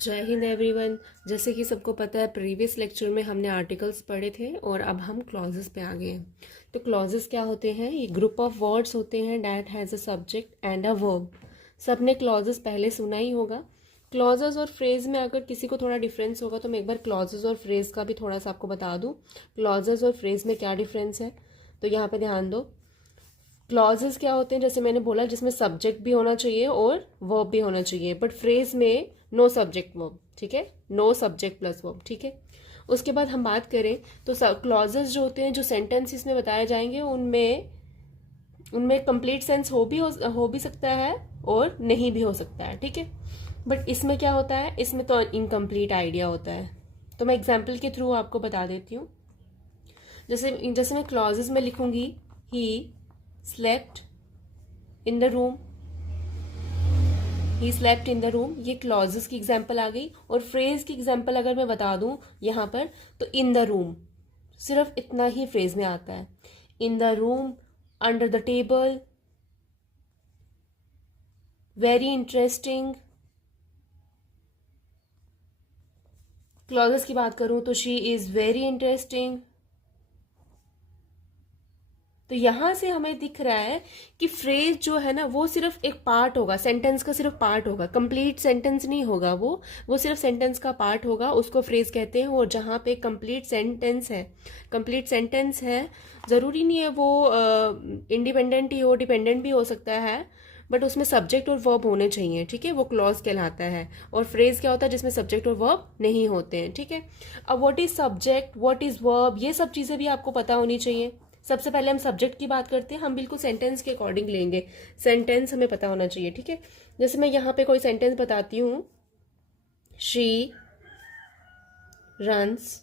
जय हिंद एवरीवन। जैसे कि सबको पता है, प्रीवियस लेक्चर में हमने आर्टिकल्स पढ़े थे और अब हम क्लॉजेस पे आ गए हैं। तो क्लॉजेस क्या होते हैं? ये ग्रुप ऑफ वर्ड्स होते हैं that has a subject and a verb. सबने क्लॉजेस पहले सुना ही होगा। क्लॉजेस और फ्रेज में अगर किसी को थोड़ा डिफरेंस होगा तो मैं एक बार क्लॉजेस और फ्रेज का भी थोड़ा सा आपको बता दूँ। क्लॉजेस और फ्रेज में क्या डिफरेंस है, तो यहाँ पे ध्यान दो। क्लॉजेस क्या होते हैं, जैसे मैंने बोला, जिसमें सब्जेक्ट भी होना चाहिए और वर्ब भी होना चाहिए, बट फ्रेज में नो सब्जेक्ट वर्ब, ठीक है, नो सब्जेक्ट प्लस वर्ब, ठीक है। उसके बाद हम बात करें तो क्लॉजेस जो होते हैं, जो सेंटेंसेस में बताए जाएंगे, उनमें उनमें कंप्लीट सेंस हो भी सकता है और नहीं भी हो सकता है, ठीक है। बट इसमें क्या होता है, इसमें तो इनकम्प्लीट आइडिया होता है। तो मैं एग्जाम्पल के थ्रू आपको बता देती हूँ। जैसे जैसे मैं क्लॉजेस में लिखूंगी, he slept in the room, he slept in the room, ये क्लॉजेस की एग्जाम्पल आ गई। और फ्रेज की एग्जाम्पल अगर मैं बता दूं यहाँ पर, तो इन द रूम, सिर्फ इतना ही फ्रेज में आता है। In the room, under the table, very interesting. Clauses की बात करूं तो शी इज वेरी इंटरेस्टिंग। तो यहां से हमें दिख रहा है कि फ्रेज जो है ना, वो सिर्फ एक पार्ट होगा, सेंटेंस का सिर्फ पार्ट होगा, कंप्लीट सेंटेंस नहीं होगा। वो सिर्फ सेंटेंस का पार्ट होगा, उसको फ्रेज कहते हैं। और जहां पे कंप्लीट सेंटेंस है, कंप्लीट सेंटेंस है, जरूरी नहीं है वो इंडिपेंडेंट ही हो, डिपेंडेंट भी हो सकता है, बट उसमें सब्जेक्ट और वर्ब होने चाहिए, ठीक है, वो क्लॉज कहलाता है। और फ्रेज क्या होता है, जिसमें सब्जेक्ट और वर्ब नहीं होते हैं, ठीक है। अब what is subject, what is verb, ये सब चीजें भी आपको पता होनी चाहिए। सबसे पहले हम सब्जेक्ट की बात करते हैं, हम बिल्कुल सेंटेंस के अकॉर्डिंग लेंगे। सेंटेंस हमें पता होना चाहिए, ठीक है। जैसे मैं यहाँ पे कोई सेंटेंस बताती हूँ, शी रन्स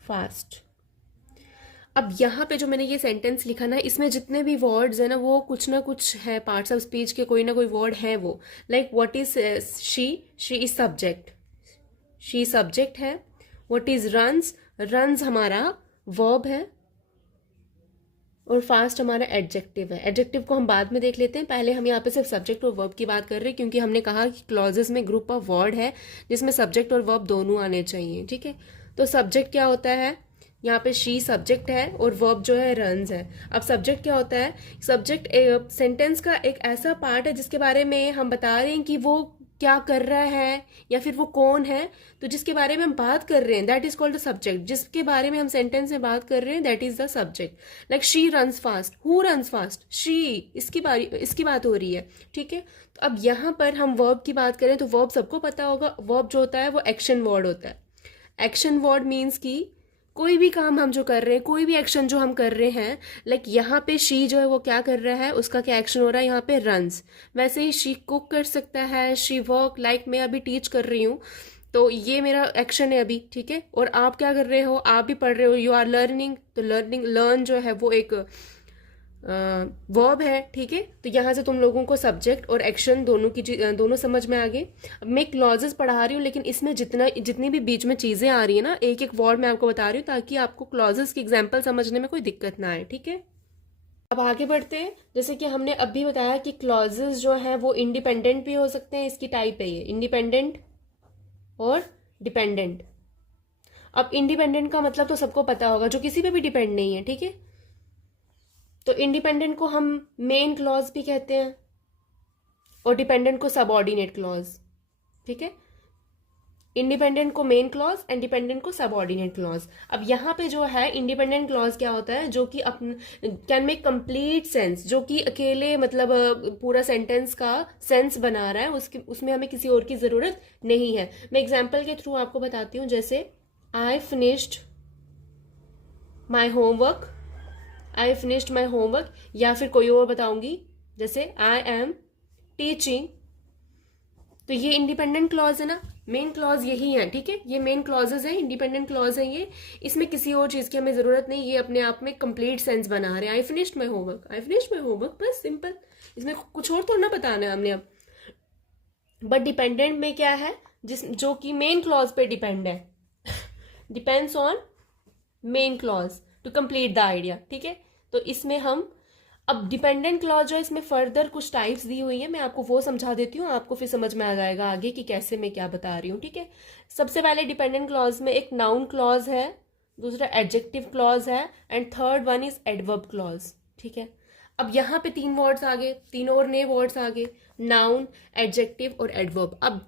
फास्ट। अब यहाँ पे जो मैंने ये सेंटेंस लिखा ना, इसमें जितने भी वर्ड्स है ना, वो कुछ ना कुछ है, पार्ट्स ऑफ स्पीच के कोई ना कोई वर्ड है वो। Like what is she is subject, she subject है। व्हाट इज रन्स, रन्स हमारा वर्ब है। और फास्ट हमारा एडजेक्टिव है। एडजेक्टिव को हम बाद में देख लेते हैं, पहले हम यहाँ पे सिर्फ सब्जेक्ट और वर्ब की बात कर रहे हैं, क्योंकि हमने कहा कि क्लॉजेस में ग्रुप ऑफ वर्ड है जिसमें सब्जेक्ट और वर्ब दोनों आने चाहिए, ठीक है। तो सब्जेक्ट क्या होता है, यहाँ पे शी सब्जेक्ट है और वर्ब जो है रन्स है। अब सब्जेक्ट क्या होता है, सब्जेक्ट सेंटेंस का एक ऐसा पार्ट है जिसके बारे में हम बता रहे हैं कि वो क्या कर रहा है या फिर वो कौन है। तो जिसके बारे में हम बात कर रहे हैं, that is called the subject. जिसके बारे में हम सेंटेंस में बात कर रहे हैं, that is the subject. Like she runs fast, who runs fast, she, इसकी बात हो रही है, ठीक है। तो अब यहाँ पर हम वर्ब की बात करें तो वर्ब सबको पता होगा। वर्ब जो होता है वो एक्शन वर्ड होता है। एक्शन वर्ड मीन्स की कोई भी काम हम जो कर रहे हैं, कोई भी एक्शन जो हम कर रहे हैं, लाइक यहाँ पे शी जो है वो क्या कर रहा है, उसका क्या एक्शन हो रहा है, यहाँ पे रन्स। वैसे ही शी कुक कर सकता है, शी वर्क, लाइक मैं अभी टीच कर रही हूँ तो ये मेरा एक्शन है अभी, ठीक है। और आप क्या कर रहे हो, आप भी पढ़ रहे हो, यू आर लर्निंग। तो लर्न जो है वो एक वर्ब है, ठीक है। तो यहाँ से तुम लोगों को सब्जेक्ट और एक्शन दोनों समझ में आ गए। अब मैं क्लॉजेस पढ़ा रही हूँ, लेकिन इसमें जितनी भी बीच में चीजें आ रही है ना, एक एक वर्ड मैं आपको बता रही हूँ ताकि आपको क्लॉजेस की एग्जाम्पल समझने में कोई दिक्कत ना आए, ठीक है। अब आगे बढ़ते हैं। जैसे कि हमने अभी बताया कि क्लॉजेस जो है वो इंडिपेंडेंट भी हो सकते हैं, इसकी टाइप है ये, इंडिपेंडेंट और डिपेंडेंट। अब इंडिपेंडेंट का मतलब तो सबको पता होगा, जो किसी पे भी डिपेंड नहीं है, ठीक है। तो इंडिपेंडेंट को हम मेन क्लॉज भी कहते हैं और डिपेंडेंट को सबऑर्डिनेट क्लॉज, ठीक है। इंडिपेंडेंट को मेन क्लॉज एंड डिपेंडेंट को सबऑर्डिनेट क्लॉज। अब यहाँ पे जो है इंडिपेंडेंट क्लॉज क्या होता है, जो कि कैन मेक कंप्लीट सेंस, जो कि अकेले मतलब पूरा सेंटेंस का सेंस बना रहा है, उसमें हमें किसी और की जरूरत नहीं है। मैं एग्जाम्पल के थ्रू आपको बताती हूँ। जैसे I finished my homework, I finished my homework, या फिर कोई और बताऊंगी, जैसे आई एम टीचिंग। तो ये इंडिपेंडेंट क्लॉज है ना, मेन क्लॉज यही है, ठीक है। ये मेन क्लॉजेज है, इंडिपेंडेंट क्लॉज है ये। इसमें किसी और चीज की हमें जरूरत नहीं, ये अपने आप में कंप्लीट सेंस बना रहे हैं। I finished my homework, I finished my homework, बस सिंपल। इसमें कुछ और तो ना बताना है हमने अब। बट डिपेंडेंट में क्या है, जो कि मेन क्लॉज पे डिपेंड है, depends on main clause to complete the idea, ठीक है। तो इसमें हम अब डिपेंडेंट क्लॉज जो है इसमें फर्दर कुछ टाइप्स दी हुई है, मैं आपको वो समझा देती हूँ, आपको फिर समझ में आ जाएगा आगे कि कैसे मैं क्या बता रही हूँ, ठीक है। सबसे पहले डिपेंडेंट क्लॉज में एक नाउन क्लॉज है, दूसरा एडजेक्टिव क्लॉज है, and third one is adverb clause, ठीक है। अब यहाँ पे तीन वर्ड्स आ गए, तीन और नए वर्ड्स आ गए, नाउन, एडजेक्टिव और एडवर्ब। अब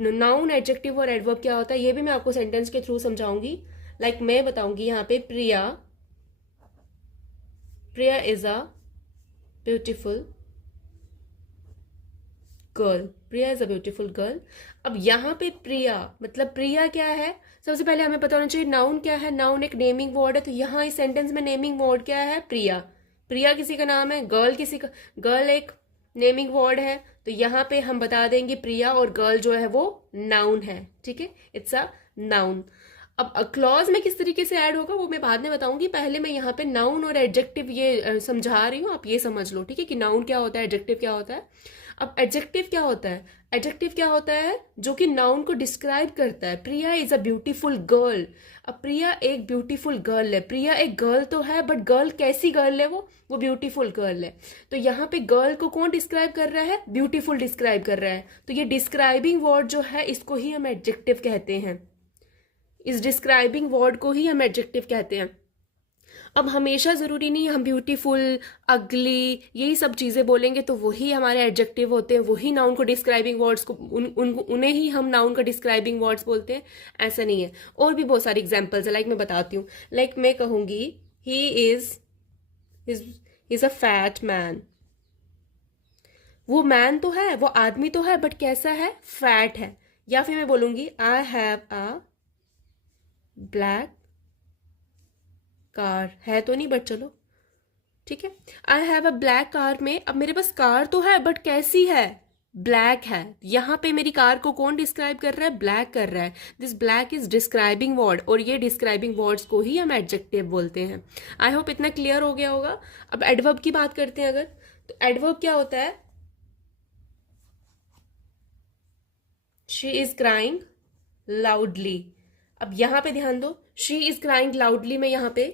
नाउन, एडजेक्टिव और एडवर्ब क्या होता है ये भी मैं आपको सेंटेंस के थ्रू समझाऊंगी। लाइक मैं बताऊंगी यहाँ पे Priya, Priya is a beautiful girl, Priya is a beautiful girl. अब यहाँ पे प्रिया मतलब प्रिया क्या है, सबसे पहले हमें पता होना चाहिए नाउन क्या है। नाउन एक नेमिंग वर्ड है, तो यहाँ इस सेंटेंस में नेमिंग वर्ड क्या है, प्रिया। प्रिया किसी का नाम है, गर्ल किसी का, गर्ल एक नेमिंग वर्ड है, तो यहाँ पे हम बता देंगे प्रिया, और गर्ल जो है वो नाउन है, ठीक है, इट्स अ नाउन। अब क्लॉज में किस तरीके से ऐड होगा वो मैं बाद में बताऊंगी, पहले मैं यहाँ पे नाउन और एडजेक्टिव ये समझा रही हूँ, आप ये समझ लो, ठीक है, कि नाउन क्या होता है, एडजेक्टिव क्या होता है। अब एडजेक्टिव क्या होता है, एडजेक्टिव क्या होता है, जो कि नाउन को डिस्क्राइब करता है। प्रिया इज अ ब्यूटीफुल गर्ल, अब प्रिया एक ब्यूटीफुल गर्ल है, प्रिया एक गर्ल तो है, बट गर्ल कैसी गर्ल है, वो ब्यूटीफुल गर्ल है। तो यहाँ पे गर्ल को कौन डिस्क्राइब कर रहा है, ब्यूटीफुल डिस्क्राइब कर रहा है, तो ये डिस्क्राइबिंग वर्ड जो है इसको ही हम एडजेक्टिव कहते हैं, इस डिस्क्राइबिंग वर्ड को ही हम एडजेक्टिव कहते हैं। अब हमेशा ज़रूरी नहीं हम ब्यूटीफुल, अगली, यही सब चीज़ें बोलेंगे तो वही हमारे एडजेक्टिव होते हैं, वही नाउन को डिस्क्राइबिंग वर्ड्स को उन्हें ही हम नाउन का डिस्क्राइबिंग वर्ड्स बोलते हैं, ऐसा नहीं है। और भी बहुत सारी एग्जाम्पल्स है, लाइक मैं बताती हूँ। लाइक मैं कहूँगी he is a fat man, वो मैन तो है, वो आदमी तो है, बट कैसा है, फैट है। या फिर मैं बोलूँगी I have a black car, है तो नहीं बट चलो ठीक है, I have a black car में, अब मेरे पास कार तो है बट कैसी है, ब्लैक है। यहाँ पे मेरी कार को कौन डिस्क्राइब कर रहा है, ब्लैक कर रहा है, this black is describing word, और ये डिस्क्राइबिंग वर्ड्स को ही हम एडजेक्टिव बोलते हैं। आई होप इतना क्लियर हो गया होगा। अब एडवर्ब की बात करते हैं अगर, तो एडवर्ब क्या होता है, शी इज क्राइंग लाउडली। अब यहाँ पे ध्यान दो, शी इज क्राइंग लाउडली में यहाँ पे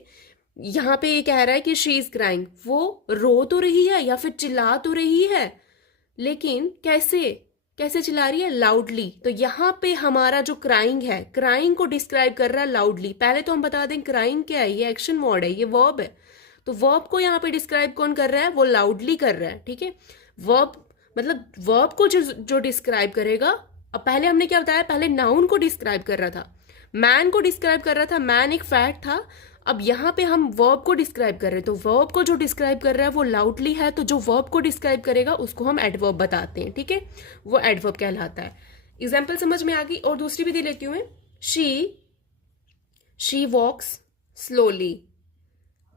ये कह रहा है कि शी इज क्राइंग, वो रो तो रही है या फिर चिल्ला तो रही है, लेकिन कैसे कैसे चिल्ला रही है, लाउडली। तो यहाँ पे हमारा जो क्राइंग है, क्राइंग को डिस्क्राइब कर रहा है लाउडली। पहले तो हम बता दें क्राइंग क्या है, ये एक्शन वर्ड है, ये वर्ब है, तो वर्ब को यहाँ पे डिस्क्राइब कौन कर रहा है, वो लाउडली कर रहा है, ठीक है। वर्ब मतलब वर्ब को जो डिस्क्राइब करेगा, अब पहले हमने क्या बताया, पहले नाउन को डिस्क्राइब कर रहा था, मैन को डिस्क्राइब कर रहा था, मैन एक फैट था। अब यहाँ पे हम वर्ब को डिस्क्राइब कर रहे हैं, तो वर्ब को जो डिस्क्राइब कर रहा है वो लाउडली है, तो जो वर्ब को डिस्क्राइब करेगा उसको हम एडवर्ब बताते हैं, ठीक है, वो एडवर्ब कहलाता है। एग्जाम्पल समझ में आ गई, और दूसरी भी दे लेती हूँ मैं, शी वॉक्स स्लोली।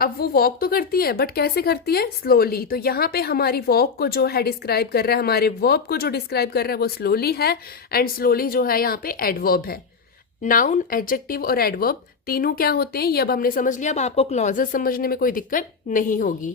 अब वो वॉक तो करती है बट कैसे करती है, स्लोली। तो यहाँ पे हमारी वॉक को जो है डिस्क्राइब कर रहा है, हमारे वर्ब को जो डिस्क्राइब कर रहा है वो स्लोली है, एंड स्लोली जो है यहाँ पे एडवर्ब है। नाउन, एडजेक्टिव और एडवर्ब तीनों क्या होते हैं ये अब हमने समझ लिया। अब आपको क्लॉजेस समझने में कोई दिक्कत नहीं होगी।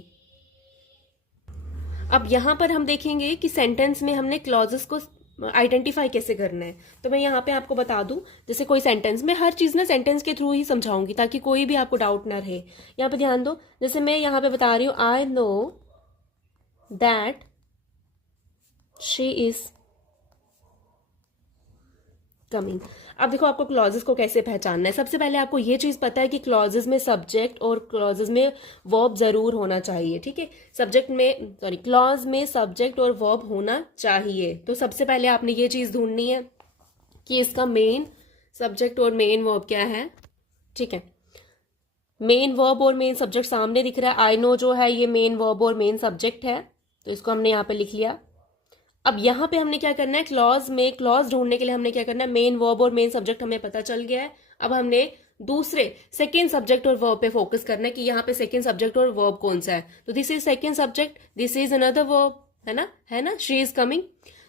अब यहाँ पर हम देखेंगे कि सेंटेंस में हमने क्लॉजेस को आइडेंटिफाई कैसे करना है। तो मैं यहाँ पे आपको बता दूं, जैसे कोई सेंटेंस, में हर चीज़ ना सेंटेंस के थ्रू ही समझाऊंगी ताकि कोई भी आपको डाउट ना रहे। यहाँ पे ध्यान दो, जैसे मैं यहाँ पे बता रही हूँ, I know that she is coming. अब देखो आपको क्लॉजेस को कैसे पहचानना है। सबसे पहले आपको ये चीज पता है कि क्लॉजेस में सब्जेक्ट और क्लॉजेस में वर्ब जरूर होना चाहिए, ठीक है। क्लॉज में सब्जेक्ट और वर्ब होना चाहिए। तो सबसे पहले आपने ये चीज ढूंढनी है कि इसका मेन सब्जेक्ट और मेन वर्ब क्या है, ठीक है। मेन वर्ब और मेन सब्जेक्ट सामने दिख रहा है, आई नो जो है ये मेन वर्ब और मेन सब्जेक्ट है, तो इसको हमने यहाँ पे लिख लिया। अब यहाँ पे हमने क्या करना है, क्लॉज ढूंढने के लिए हमने क्या करना है, मेन वर्ब और मेन सब्जेक्ट हमें पता चल गया है। अब हमने सेकेंड सब्जेक्ट और वर्ब पे फोकस करना है कि यहाँ पे सेकेंड सब्जेक्ट और वर्ब कौन सा है। तो this is second subject, this is another verb, है ना, शी इज कमिंग।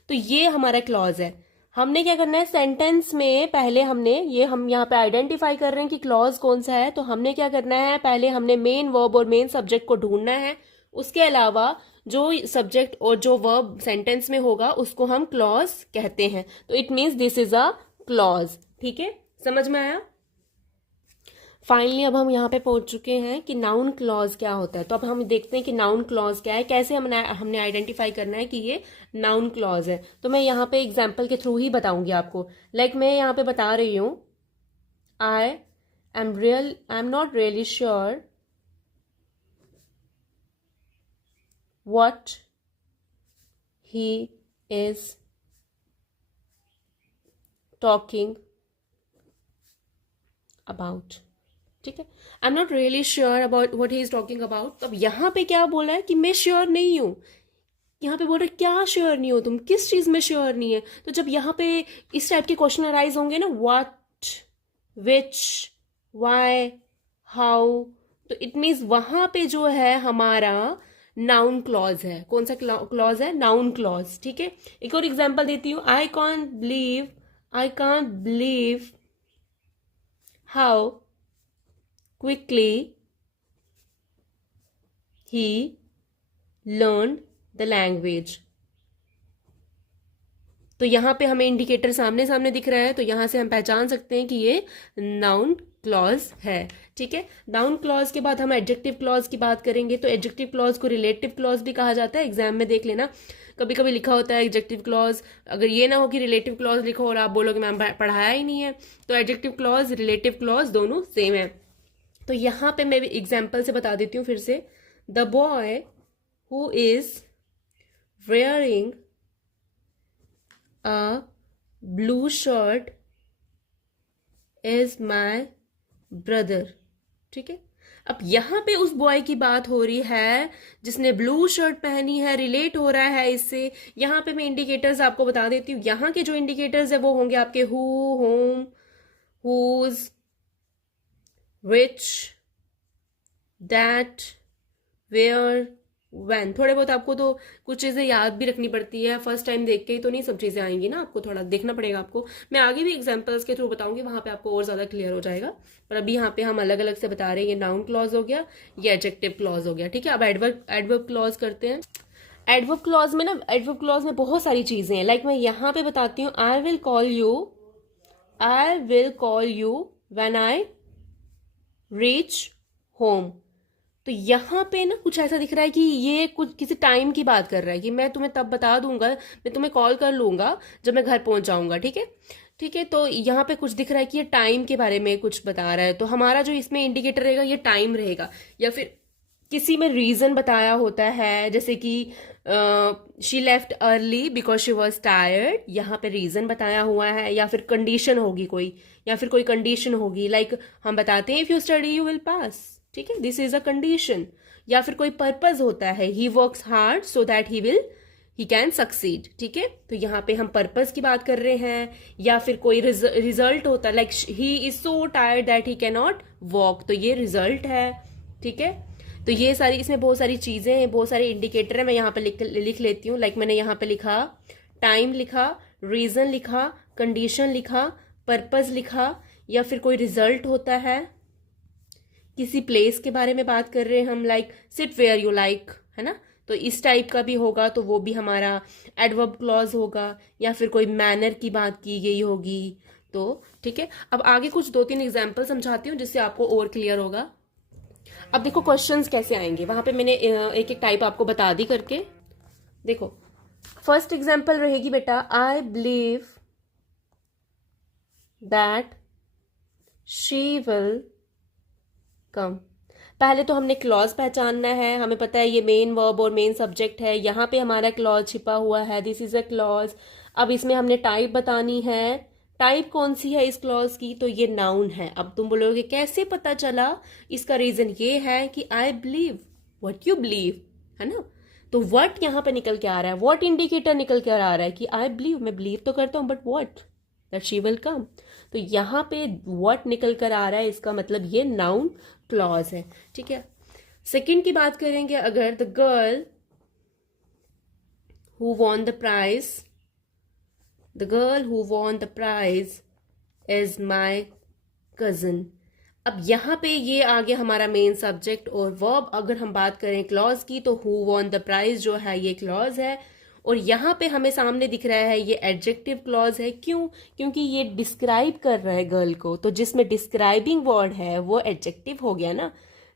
तो ये हमारा क्लॉज है। हमने क्या करना है, सेंटेंस में पहले हम यहाँ पे आइडेंटिफाई कर रहे हैं कि क्लॉज कौन सा है। तो हमने क्या करना है, पहले हमने मेन वर्ब और मेन सब्जेक्ट को ढूंढना है। उसके अलावा जो सब्जेक्ट और जो वर्ब सेंटेंस में होगा उसको हम क्लॉज कहते हैं। तो it means this is a clause, ठीक है, समझ में आया। फाइनली अब हम यहाँ पे पहुंच चुके हैं कि नाउन क्लॉज क्या होता है। तो अब हम देखते हैं कि नाउन क्लॉज क्या है, कैसे हमने आइडेंटिफाई करना है कि ये नाउन क्लॉज है। तो मैं यहाँ पे एग्जाम्पल के थ्रू ही बताऊंगी आपको। मैं यहाँ पे बता रही हूँ, I am not really sure what he is talking about। ठीक है, I am not really sure about what he is talking about. अब यहाँ पे क्या बोला है कि मैं श्योर नहीं हूँ। यहाँ पे बोल रहे क्या श्योर नहीं हो तुम, किस चीज में श्योर नहीं है। तो जब यहाँ पे इस टाइप के क्वेश्चन अराइज होंगे ना, व्हाट, विच, व्हाई, हाउ, तो इट मीन्स वहां पे जो है हमारा नाउन क्लॉज है। कौन सा क्लॉज है? Noun clause. ठीक है, एक और एग्जांपल देती हूँ। I can't believe how quickly he learn the language. तो यहाँ पे हमें इंडिकेटर सामने सामने दिख रहा है, तो यहाँ से हम पहचान सकते हैं कि ये नाउन क्लॉज है। ठीक है, नाउन क्लॉज के बाद हम एडजेक्टिव क्लॉज की बात करेंगे। तो एडजेक्टिव क्लॉज को रिलेटिव क्लॉज भी कहा जाता है। एग्जाम में देख लेना, कभी कभी लिखा होता है एडजेक्टिव क्लॉज। अगर ये ना हो कि रिलेटिव क्लॉज लिखो और आप बोलोगे मैम पढ़ाया ही नहीं है, तो एडजेक्टिव क्लॉज, रिलेटिव क्लॉज दोनों सेम है। तो यहाँ पे मैं एग्जाम्पल से बता देती हूँ फिर से। The boy who is wearing a blue shirt is my brother। ठीक है, अब यहाँ पे उस बॉय की बात हो रही है जिसने ब्लू शर्ट पहनी है, रिलेट हो रहा है इससे। यहाँ पे मैं इंडिकेटर्स आपको बता देती हूँ। यहाँ के जो इंडिकेटर्स है वो होंगे आपके who, whom, whose, which, that, where, when. थोड़े बहुत आपको तो कुछ चीज़ें याद भी रखनी पड़ती है, फर्स्ट टाइम देख के ही तो नहीं सब चीज़ें आएंगी ना, आपको थोड़ा देखना पड़ेगा। आपको मैं आगे भी एग्जांपल्स के थ्रू बताऊंगी, वहां पे आपको और ज़्यादा क्लियर हो जाएगा। पर अभी यहाँ पे हम अलग अलग से बता रहे हैं। ये नाउन क्लॉज हो गया, ये एडजेक्टिव क्लॉज हो गया। ठीक है, अब एडवर्ब क्लॉज करते हैं। एडवर्ब क्लॉज में बहुत सारी चीज़ें हैं। मैं यहाँ पे बताती हूँ, I will call you when I reach home. तो यहाँ पे ना कुछ ऐसा दिख रहा है कि ये कुछ किसी टाइम की बात कर रहा है कि मैं तुम्हें तब बता दूंगा, मैं तुम्हें कॉल कर लूंगा जब मैं घर पहुंच जाऊंगा। ठीक है, तो यहाँ पे कुछ दिख रहा है कि ये टाइम के बारे में कुछ बता रहा है। तो हमारा जो इसमें इंडिकेटर रहेगा ये टाइम रहेगा, या फिर किसी में रीजन बताया होता है, जैसे कि she left early because she was tired. यहाँ पे रीजन बताया हुआ है, या फिर कंडीशन होगी कोई, या फिर कोई कंडीशन होगी। हम बताते हैं if you study you will pass. ठीक है, दिस इज अ कंडीशन। या फिर कोई पर्पज होता है, he works hard so that he can succeed. ठीक है, तो यहाँ पे हम पर्पज की बात कर रहे हैं। या फिर कोई रिजल्ट होता है, he is so tired that he can not walk, तो ये रिजल्ट है। ठीक है, तो ये सारी, इसमें बहुत सारी चीजें हैं, बहुत सारे इंडिकेटर है। मैं यहाँ पे लिख लेती हूँ। मैंने यहाँ पे लिखा टाइम, लिखा रीजन, लिखा कंडीशन, लिखा पर्पज लिखा, या फिर कोई रिजल्ट होता है, किसी प्लेस के बारे में बात कर रहे हैं हम, सिट वेयर यू लाइक, है ना। तो इस टाइप का भी होगा, तो वो भी हमारा एडवर्ब क्लॉज होगा। या फिर कोई मैनर की बात की गई होगी। तो ठीक है, अब आगे कुछ 2-3 एग्जाम्पल समझाती हूँ जिससे आपको और क्लियर होगा। अब देखो क्वेश्चंस कैसे आएंगे, वहां पे मैंने एक एक टाइप आपको बता दी करके। देखो फर्स्ट एग्जाम्पल रहेगी बेटा, I believe that she will come. पहले तो हमने क्लॉज पहचानना है। हमें पता है ये मेन वर्ब और मेन सब्जेक्ट है, यहाँ पे हमारा क्लॉज छिपा हुआ है, दिस इज अ क्लॉज। अब इसमें हमने टाइप बतानी है। टाइप कौन सी है इस क्लॉज की? तो ये नाउन है। अब तुम बोलोगे कैसे पता चला? इसका रीजन ये है कि I believe what you believe, है ना। तो व्हाट यहाँ पे निकल के आ रहा है, व्हाट इंडिकेटर निकल के आ रहा है कि आई बिलीव, मैं बिलीव तो करता हूँ, but what, that she will come. तो यहाँ पे व्हाट निकल कर आ रहा है, इसका मतलब ये नाउन क्लॉज है। ठीक है, सेकंड की बात करेंगे अगर, the girl who won the prize, the girl who won the prize is my cousin. अब यहाँ पे ये आ गया हमारा मेन सब्जेक्ट और वर्ब। अगर हम बात करें क्लॉज की, तो हु वॉन द प्राइज जो है ये क्लॉज है, और यहाँ पे हमें सामने दिख रहा है ये एडजेक्टिव क्लॉज है। क्यों? क्योंकि ये डिस्क्राइब कर रहा है गर्ल को, तो जिसमें डिस्क्राइबिंग वर्ड है वो एडजेक्टिव हो गया ना।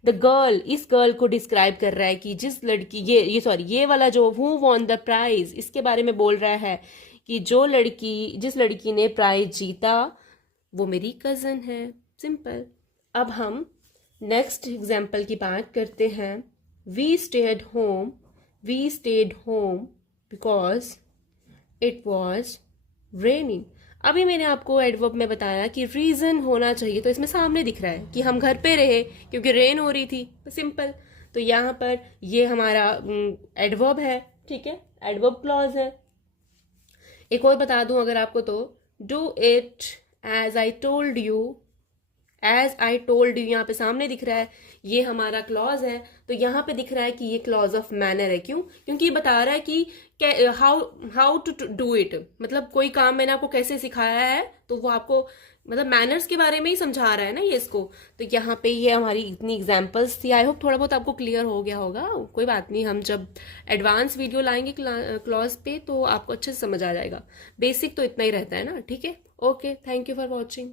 द गर्ल, इस गर्ल को डिस्क्राइब कर रहा है कि जिस लड़की, ये सॉरी, ये वाला जो हु वॉन द प्राइज, इसके बारे में बोल रहा है कि जो लड़की, जिस लड़की ने प्राइज जीता वो मेरी कजन है। सिंपल। अब हम नेक्स्ट एग्जाम्पल की बात करते हैं। We stayed home, we stayed home because it was raining. अभी मैंने आपको एडवर्ब में बताया कि रीजन होना चाहिए, तो इसमें सामने दिख रहा है कि हम घर पे रहे क्योंकि रेन हो रही थी। सिंपल। तो यहाँ पर ये हमारा एडवर्ब है, ठीक है, एडवर्ब क्लॉज है। एक और बता दूं अगर आपको, तो do it as I told you, as I told you यहाँ पे सामने दिख रहा है, ये हमारा क्लॉज है। तो यहाँ पे दिख रहा है कि ये क्लॉज ऑफ मैनर है। क्यों? क्योंकि ये बता रहा है कि हाउ टू डू इट, मतलब कोई काम मैंने आपको कैसे सिखाया है, तो वो आपको मतलब मैनर्स के बारे में ही समझा रहा है ना ये इसको। तो यहाँ पे ये हमारी इतनी एग्जाम्पल्स थी। आई होप थोड़ा बहुत आपको क्लियर हो गया होगा। कोई बात नहीं, हम जब एडवांस वीडियो लाएंगे क्लॉज पे तो आपको अच्छे से समझ आ जाएगा। बेसिक तो इतना ही रहता है ना, ठीक है। Okay, thank you for watching.